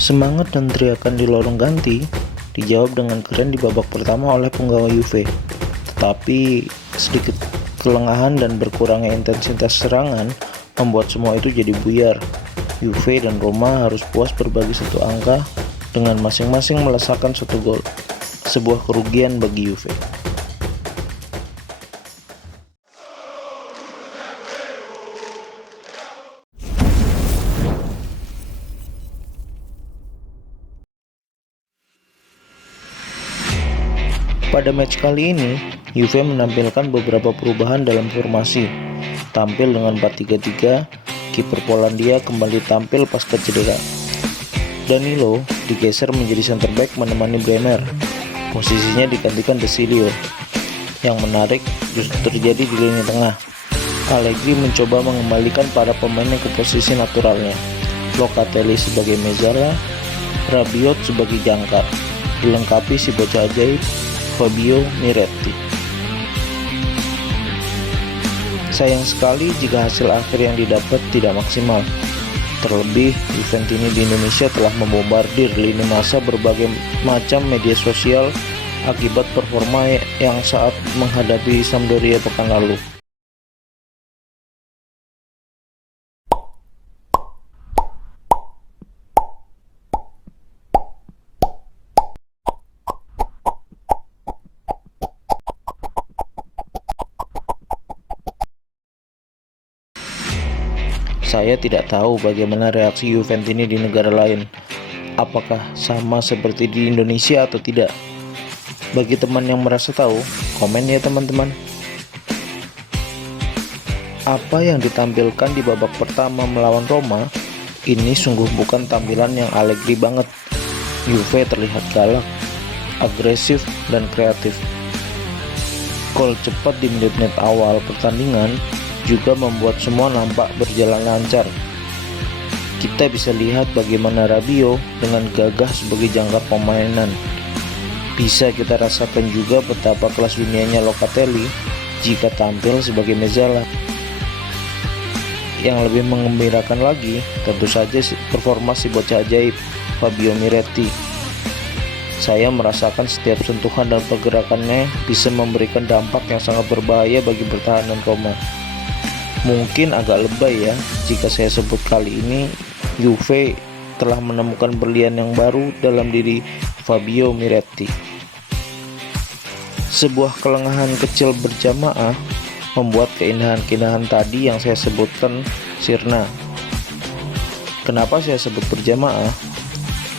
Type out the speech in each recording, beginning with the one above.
Semangat dan teriakan di lorong ganti dijawab dengan keren di babak pertama oleh penggawa Juve. Tetapi sedikit kelengahan dan berkurangnya intensitas serangan membuat semua itu jadi buyar. Juve dan Roma harus puas berbagi satu angka dengan masing-masing melesakkan satu gol. Sebuah kerugian bagi Juve. Pada match kali ini, Juve menampilkan beberapa perubahan dalam formasi. Tampil dengan 4-3-3, kiper Polandia kembali tampil pasca cedera. Danilo digeser menjadi center back menemani Bremer. Posisinya digantikan De Sciglio. Yang menarik justru terjadi di lini tengah. Allegri mencoba mengembalikan para pemainnya ke posisi naturalnya. Locatelli sebagai Mezzala, Rabiot sebagai jangkar, dilengkapi si bocah ajaib Fabio Miretti. Sayang sekali jika hasil akhir yang didapat tidak maksimal. Terlebih, Juventini di Indonesia telah membombardir lini masa berbagai macam media sosial akibat performa yang saat menghadapi Sampdoria pekan lalu. Saya tidak tahu bagaimana reaksi Juventini di negara lain. Apakah sama seperti di Indonesia atau tidak? Bagi teman yang merasa tahu, komen ya teman-teman. Apa yang ditampilkan di babak pertama melawan Roma, ini sungguh bukan tampilan yang Allegri banget. Juve terlihat galak, agresif, dan kreatif. Gol cepat di menit-menit awal pertandingan juga membuat semua nampak berjalan lancar. Kita bisa lihat bagaimana Rabiot dengan gagah sebagai jangkar permainan. Bisa kita rasakan juga betapa kelas dunianya Locatelli jika tampil sebagai Mezzala. Yang lebih mengembirakan lagi, tentu saja performa si bocah ajaib Fabio Miretti. Saya merasakan setiap sentuhan dan pergerakannya bisa memberikan dampak yang sangat berbahaya bagi pertahanan Roma. Mungkin agak lebay ya jika saya sebut kali ini Juve telah menemukan berlian yang baru dalam diri Fabio Miretti. Sebuah kelengahan kecil berjamaah membuat keindahan-keindahan tadi yang saya sebutkan sirna. Kenapa saya sebut berjamaah?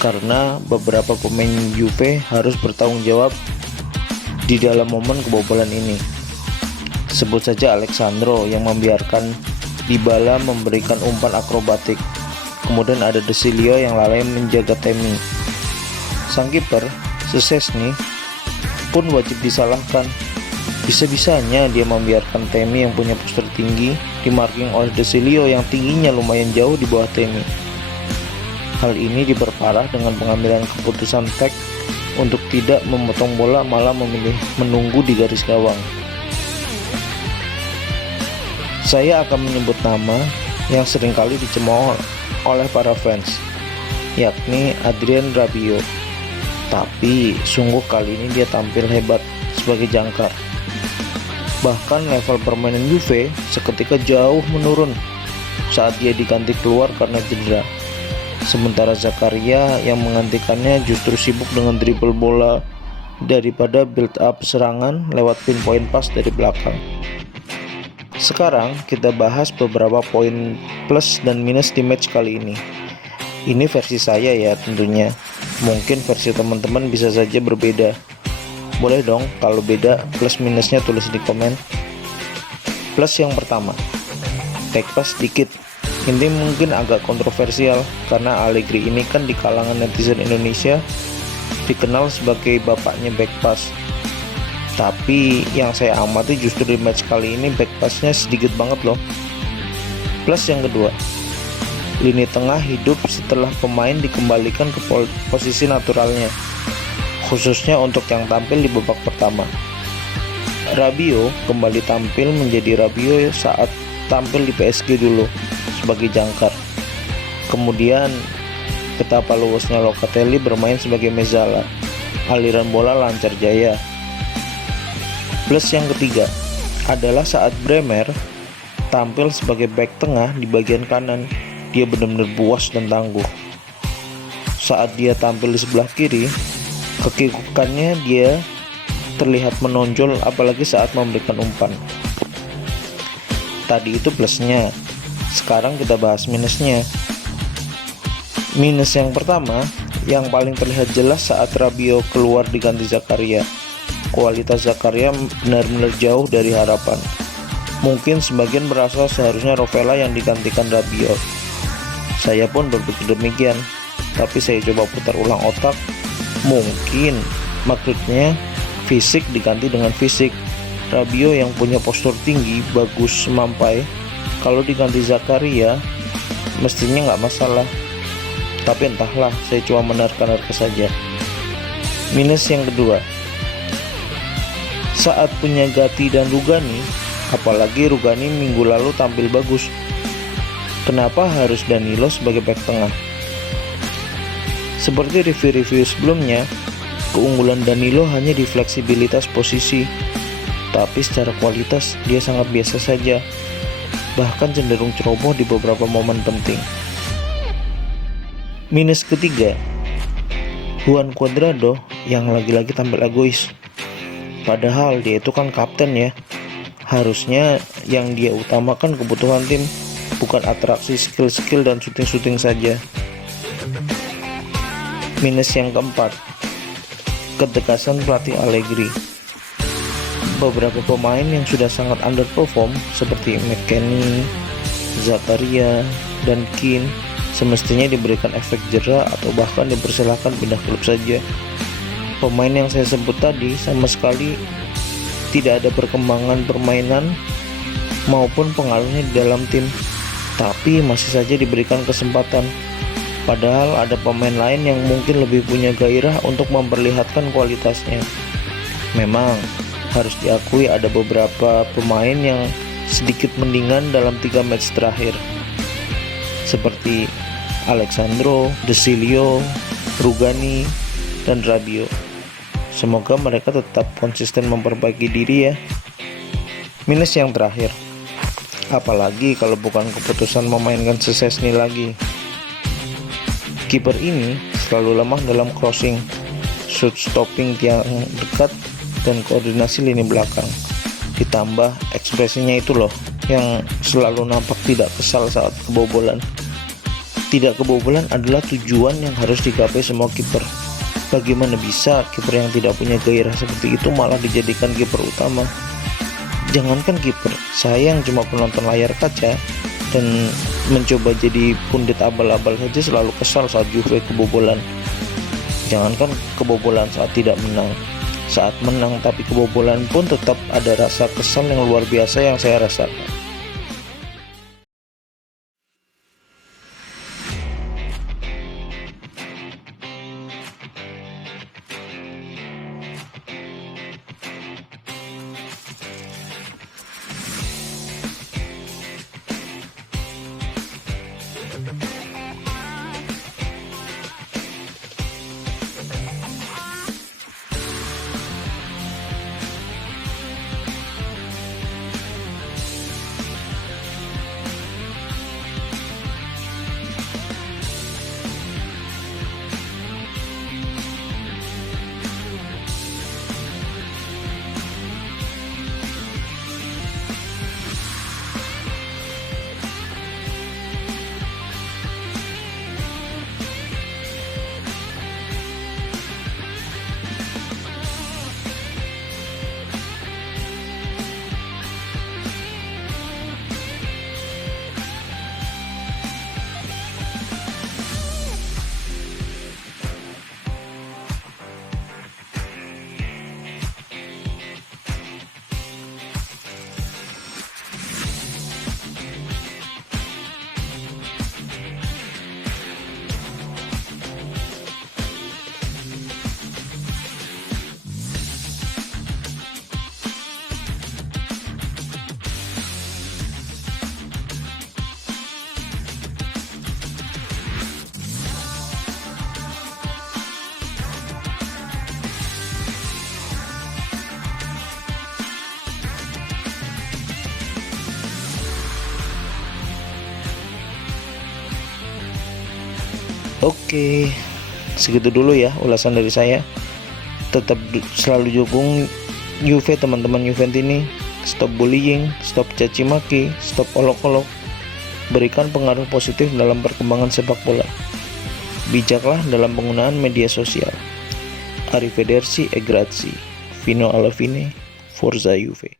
Karena beberapa pemain Juve harus bertanggung jawab di dalam momen kebobolan ini. Sebut saja Alexandro yang membiarkan Dybala memberikan umpan akrobatik. Kemudian ada De Sciglio yang lalai menjaga Temi. Sang kiper, Szczęsny, pun wajib disalahkan. Bisa-bisanya dia membiarkan Temi yang punya postur tinggi dimarking oleh De Sciglio yang tingginya lumayan jauh di bawah Temi. Hal ini diperparah dengan pengambilan keputusan Tek untuk tidak memotong bola, malah memilih menunggu di garis gawang. Saya akan menyebut nama yang seringkali dicemooh oleh para fans, yakni Adrien Rabiot. Tapi sungguh kali ini dia tampil hebat sebagai jangkar. Bahkan level permainan Juve seketika jauh menurun saat dia diganti keluar karena cedera. Sementara Zakaria yang menggantikannya justru sibuk dengan dribble bola daripada build up serangan lewat pinpoint pass dari belakang. Sekarang kita bahas beberapa poin plus dan minus di match kali ini. Ini versi saya ya tentunya. Mungkin versi teman-teman bisa saja berbeda. Boleh dong kalau beda plus minusnya tulis di komen. Plus yang pertama, back pass sedikit. Ini mungkin agak kontroversial karena Allegri ini kan di kalangan netizen Indonesia dikenal sebagai bapaknya back pass. Tapi yang saya amati justru di match kali ini back passnya sedikit banget loh. Plus yang kedua, lini tengah hidup setelah pemain dikembalikan ke posisi naturalnya, khususnya untuk yang tampil di babak pertama. Rabiot kembali tampil menjadi Rabiot saat tampil di PSG dulu sebagai jangkar. Kemudian betapa luasnya Locatelli bermain sebagai Mezzala. Aliran bola lancar jaya. Plus yang ketiga adalah saat Bremer tampil sebagai back tengah di bagian kanan, dia benar-benar buas dan tangguh. Saat dia tampil di sebelah kiri, kekikukannya dia terlihat menonjol, apalagi saat memberikan umpan. Tadi itu plusnya, sekarang kita bahas minusnya. Minus yang pertama, yang paling terlihat jelas saat Rabiot keluar diganti Zakaria. Kualitas Zakaria benar-benar jauh dari harapan. Mungkin sebagian merasa seharusnya Rovella yang digantikan Rabiot. Saya pun berpikir demikian, tapi saya coba putar ulang otak. Mungkin maksudnya fisik diganti dengan fisik. Rabiot yang punya postur tinggi, bagus, mampai, kalau diganti Zakaria mestinya nggak masalah. Tapi entahlah, saya cuma menerka-nerka saja. Minus yang kedua, saat punya Gatti dan Rugani, apalagi Rugani minggu lalu tampil bagus, kenapa harus Danilo sebagai back tengah? Seperti review-review sebelumnya, keunggulan Danilo hanya di fleksibilitas posisi, tapi secara kualitas dia sangat biasa saja, bahkan cenderung ceroboh di beberapa momen penting. Minus ketiga, Juan Cuadrado yang lagi-lagi tampil egois. Padahal dia itu kan kapten ya. Harusnya yang dia utamakan kebutuhan tim, bukan atraksi skill-skill dan syuting-syuting saja. Minus yang keempat, ketegasan pelatih Allegri. Beberapa pemain yang sudah sangat underperform seperti McKennie, Zakaria, dan Keane semestinya diberikan efek jera atau bahkan dipersilahkan pindah klub saja. Pemain yang saya sebut tadi sama sekali tidak ada perkembangan permainan maupun pengaruhnya di dalam tim, tapi masih saja diberikan kesempatan. Padahal ada pemain lain yang mungkin lebih punya gairah untuk memperlihatkan kualitasnya. Memang harus diakui ada beberapa pemain yang sedikit mendingan dalam 3 match terakhir, seperti Alexandro, Desilio, Rugani, dan Rabiot. Semoga mereka tetap konsisten memperbaiki diri ya. Minus yang terakhir, apalagi kalau bukan keputusan memainkan Szczęsny lagi. Kiper ini selalu lemah dalam crossing, shoot stopping tiang dekat, dan koordinasi lini belakang. Ditambah ekspresinya itu loh yang selalu nampak tidak kesal saat kebobolan. Tidak kebobolan adalah tujuan yang harus digapai semua kiper. Bagaimana bisa kiper yang tidak punya gairah seperti itu malah dijadikan kiper utama? Jangankan kiper, saya yang cuma penonton layar kaca dan mencoba jadi pundit abal-abal saja selalu kesal saat Juve kebobolan. Jangankan kebobolan saat tidak menang, saat menang tapi kebobolan pun tetap ada rasa kesal yang luar biasa yang saya rasakan. Oke, segitu dulu ya ulasan dari saya. Tetap selalu dukung Juve teman-teman Juventini. Stop bullying, stop caci maki, stop olok-olok. Berikan pengaruh positif dalam perkembangan sepak bola. Bijaklah dalam penggunaan media sosial. Arrivederci e grazie. Fino alla fine, Forza Juve.